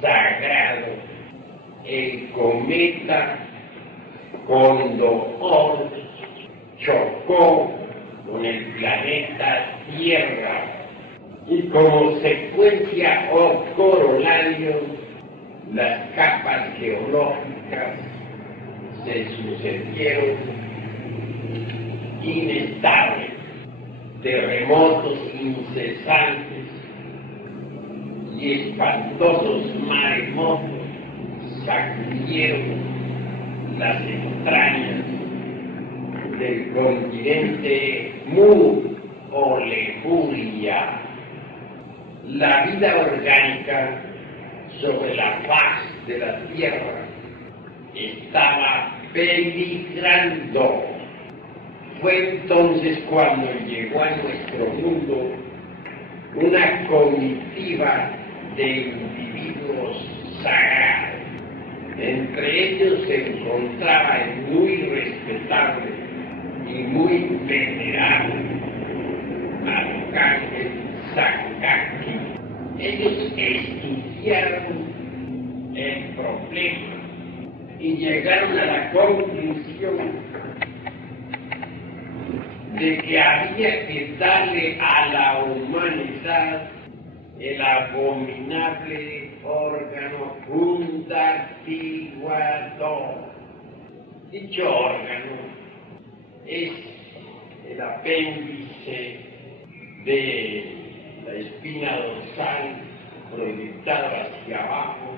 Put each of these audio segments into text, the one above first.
sagrado, el cometa Condor chocó con el planeta Tierra y como secuencia o corolario las capas geológicas se sucedieron inestables, terremotos incesantes y espantosos maremotos sacudieron las entrañas del continente Mu o Lemuria. La vida orgánica sobre la faz de la Tierra estaba peligrando. Fue entonces cuando llegó a nuestro mundo una comitiva de individuos sagrados. Entre ellos se encontraba el muy respetable y muy venerable Arcángel Sakaki. Ellos estudiaron el problema y llegaron a la conclusión de que había que darle a la humanidad el abominable órgano fundartiguador. Dicho órgano es el apéndice de la espina dorsal proyectado hacia abajo,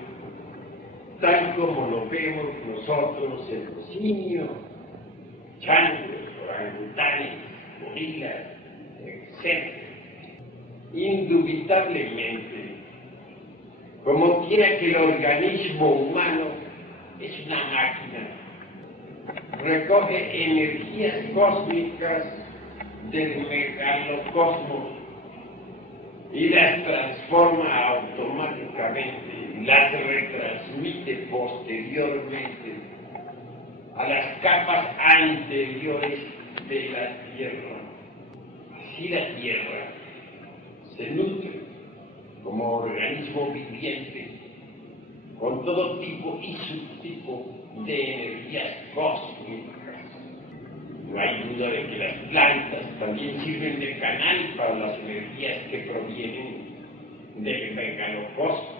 tal como lo vemos nosotros en los simios, changos, orangutanes, gorilas, etc. Indubitablemente, como quiera que el organismo humano es una máquina, recoge energías cósmicas del megalocosmos y las transforma automáticamente, las retransmite posteriormente a las capas anteriores de la Tierra. Así la Tierra se nutre como organismo viviente con todo tipo y subtipo de energías cósmicas. No hay duda de que las plantas también sirven de canal para las energías que provienen del megalocosmos.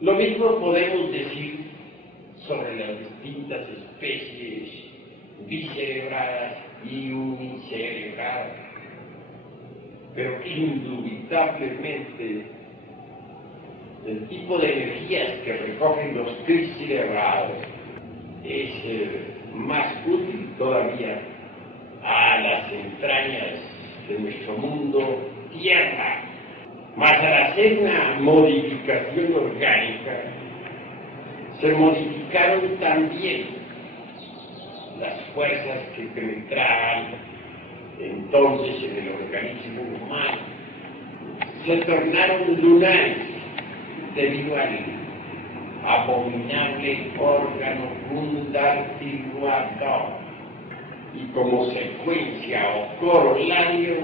Lo mismo podemos decir sobre las distintas especies bicerebradas y unicerebradas, pero indubitablemente el tipo de energías que recogen los tricerebrados es más útil todavía a las entrañas de nuestro mundo Tierra. Mas al hacer una modificación orgánica, se modificaron también las fuerzas que penetraban entonces en el organismo humano. Se tornaron lunares debido al abominable órgano fundartiguador y como secuencia o corolario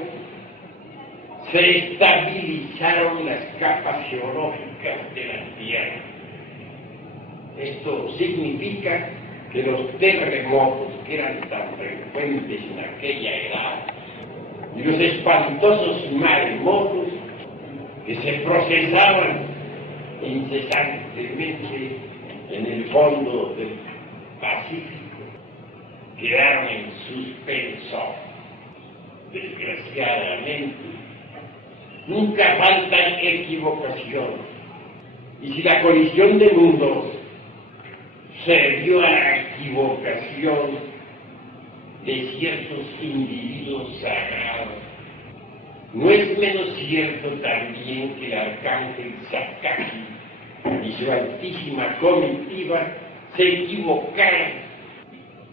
se estabilizaron las capas geológicas de la Tierra. Esto significa que los terremotos que eran tan frecuentes en aquella edad y los espantosos maremotos que se procesaban incesantemente en el fondo del Pacífico quedaron en suspenso. Desgraciadamente, nunca faltan equivocaciones, y si la colisión de mundos se debió a la equivocación de ciertos individuos sagrados, no es menos cierto también que el arcángel Sakaki y su altísima comitiva se equivocaron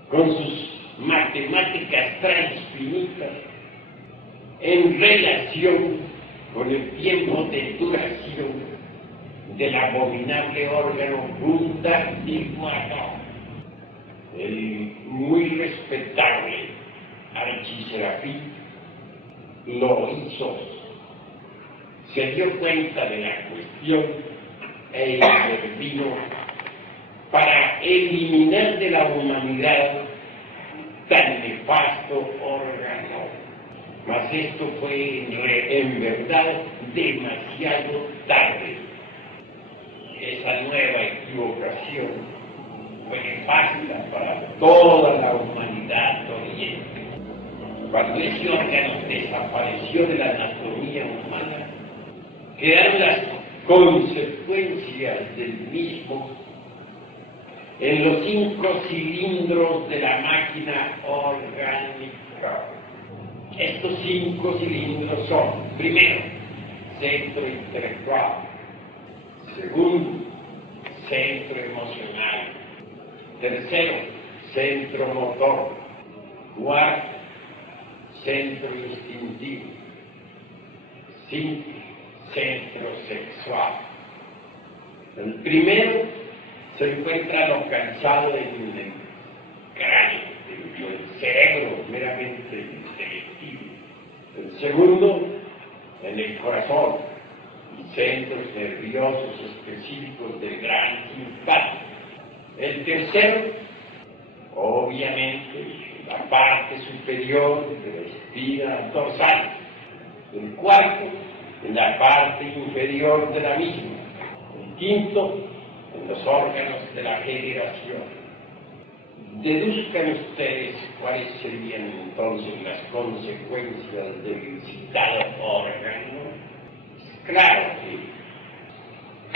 con sus matemáticas transfinitas en relación con el tiempo de duración del abominable órgano fundartiguador. El muy respetable archiserafín lo hizo, se dio cuenta de la cuestión e intervino para eliminar de la humanidad tan nefasto órgano. Mas esto fue en verdad demasiado tarde. Esa nueva equivocación fue nefasta para toda la humanidad oriente. Cuando ese órgano desapareció de la anatomía humana, quedaron las consecuencias del mismo en los 5 cilindros de la máquina orgánica. Estos 5 cilindros son, primero, centro intelectual; segundo, centro emocional; tercero, centro motor; cuarto, centro instintivo; 5, centro sexual. El primero se encuentra localizado en el cráneo, en el cerebro meramente intelectivo. El segundo, en el corazón y centros nerviosos específicos del gran timpano. El tercero, obviamente, en la parte superior de la espina dorsal. El cuarto, en la parte inferior de la misma. El quinto, en los órganos de la generación. Deduzcan ustedes cuáles serían entonces las consecuencias del citado órgano. Claro que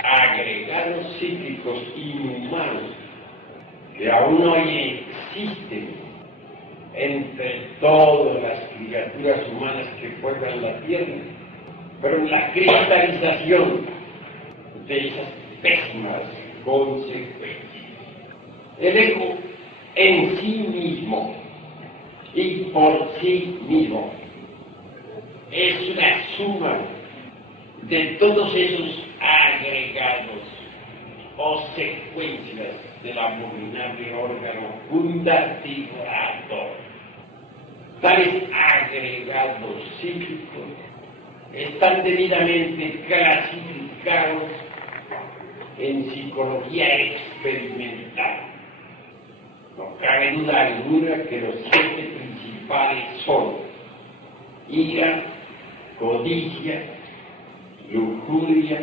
agregados psíquicos inhumanos que aún hoy existen entre todas las criaturas humanas que pueblan la tierra, pero la cristalización de esas pésimas consecuencias. El ego en sí mismo y por sí mismo es la suma de todos esos agregados o secuencias del abominable órgano fundativo. Tales agregados psíquicos están debidamente clasificados en psicología experimental. No cabe duda alguna que los 7 principales son ira, codicia, lujuria,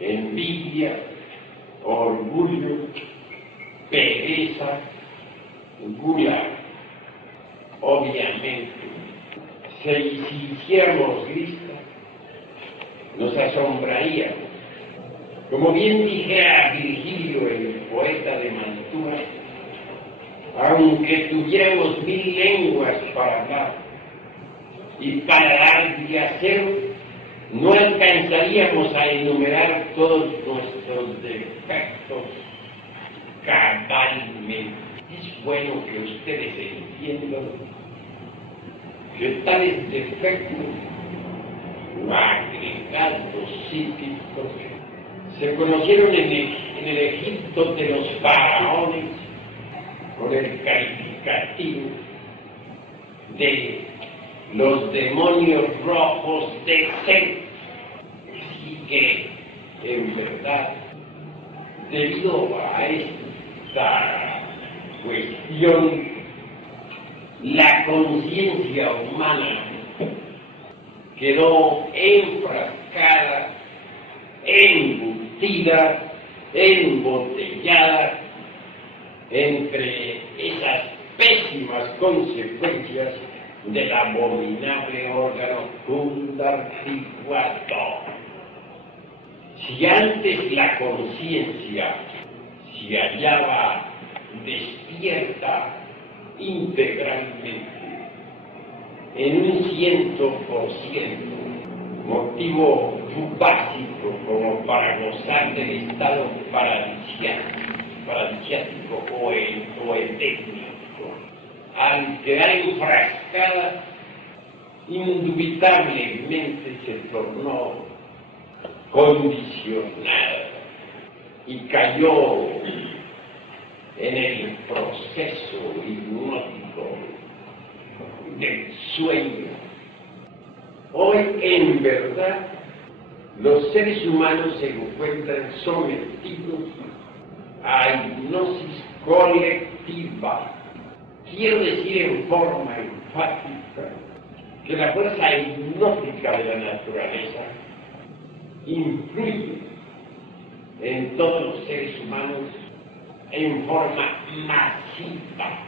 envidia, orgullo, pereza, gula. Obviamente, si hiciéramos lista, nos asombraríamos. Como bien dijera Virgilio, el poeta de Mantua, aunque tuviéramos 1000 lenguas para hablar y para dar y hacer, no alcanzaríamos a enumerar todos nuestros defectos cabalmente. Es bueno que ustedes entiendan que tales defectos agregados psíquicos se conocieron en el Egipto de los faraones con el calificativo de los demonios rojos de Set. Así que, en verdad, debido a esta cuestión, la conciencia humana quedó enfrascada, embutida, embotellada entre esas pésimas consecuencias del abominable órgano fundarticuado. Si antes la conciencia se hallaba despierta integralmente en un 100%, motivo básico como para gozar del estado paradisiático o etécnico, al quedar enfrascada, indubitablemente se tornó condicionada y cayó en el proceso hipnótico del sueño. Hoy, en verdad, los seres humanos se encuentran sometidos a hipnosis colectiva. Quiero decir en forma enfática que la fuerza hipnótica de la naturaleza influye en todos los seres humanos en forma masiva.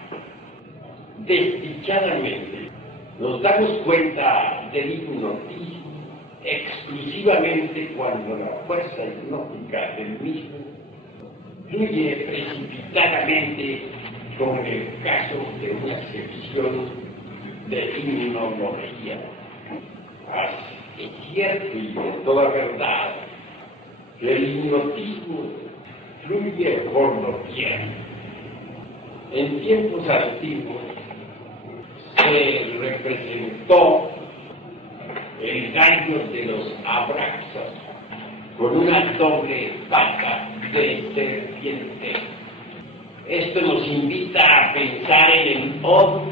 Desdichadamente nos damos cuenta del hipnotismo exclusivamente cuando la fuerza hipnótica del mismo fluye precipitadamente, como en el caso de una sección de hipnología. Es cierto y de toda verdad que el hipnotismo fluye por doquier. En tiempos antiguos se representó el gallo de los Abraxas con una doble pata de serpiente. Esto nos invita a pensar en el Od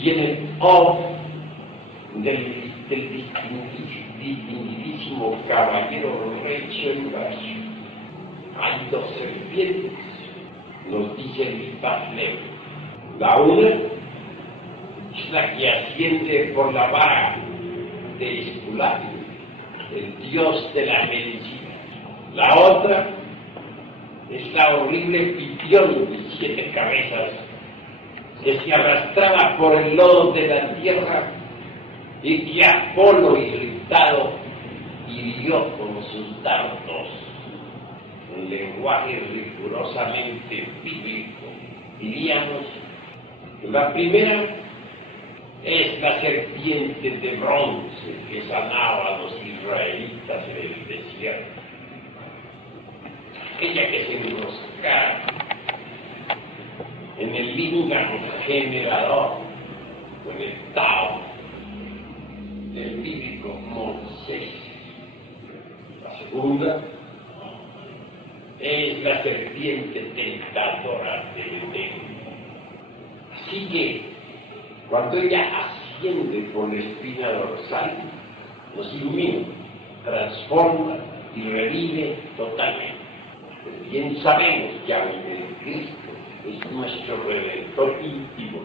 y en el Od del distinguidísimo caballero rey Chembas. Hay dos serpientes, nos dice el Bafle. La una es la que asciende por la vara de Esculapio, el dios de la medicina. La otra es la horrible Pitión de 7 cabezas, que se arrastraba por el lodo de la tierra y que Apolo irritado hirió con sus dardos. En lenguaje rigurosamente bíblico, diríamos que la primera es la serpiente de bronce que sanaba a los israelitas en el desierto. Aquella que se enroscaba en el lingam generador, o en el Tao del bíblico Moisés. La segunda es la serpiente tentadora del demonio. Así que, cuando ella asciende por la espina dorsal, nos ilumina, transforma y revive totalmente. Bien sabemos que el Cristo es nuestro Redentor íntimo,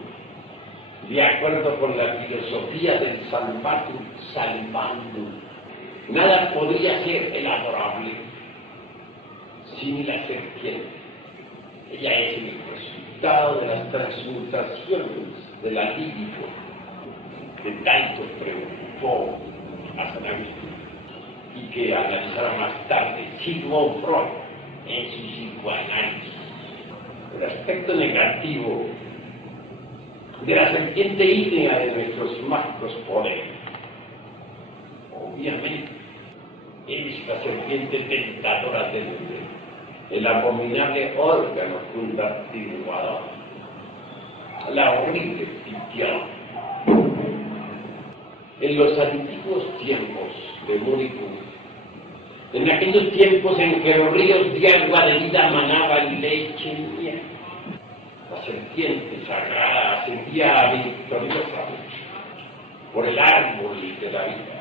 de acuerdo con la filosofía del Salvatum Salvandum. Nada podría ser el adorable sin la serpiente. Ella es el resultado de las transmutaciones de la libido que tanto preocupó a San Agustín y que analizará más tarde Sigmund Freud en su psicoanálisis. El aspecto negativo de la serpiente ígnea de nuestros mágicos poderes, obviamente, es la serpiente tentadora del abominable órgano fundamental, la horrible Pitión. En los antiguos tiempos de Múrico, en aquellos tiempos en que los ríos de agua de vida manaban leche y miel, la serpiente sagrada ascendía victoriosamente por el árbol de la vida.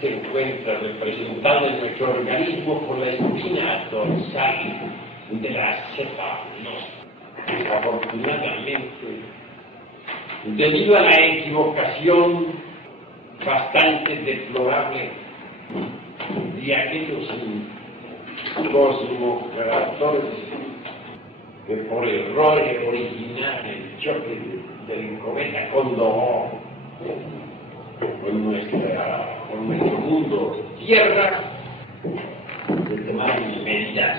Se encuentra representado en nuestro organismo por la espina dorsal de la cepa nostra. Desafortunadamente, debido a la equivocación bastante deplorable de aquellos cosmogradores que por error originaron el choque del cometa Condor con nuestro mundo Tierra, se tomaron medidas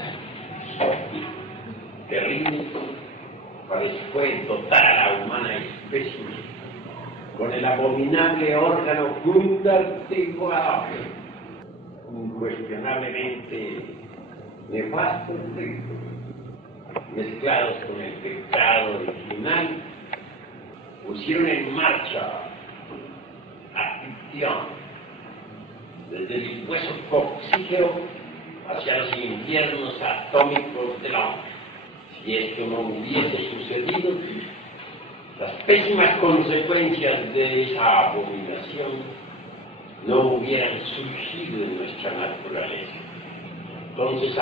terribles para después dotar a la humana especie con el abominable órgano fundamental, incuestionablemente nefasto, mezclados con el pecado original, pusieron en marcha a Pitión desde el hueso coccígeo hacia los infiernos atómicos del hombre. Si esto no hubiese sucedido, las pésimas consecuencias de esa abominación no hubieran surgido en nuestra naturaleza. Entonces,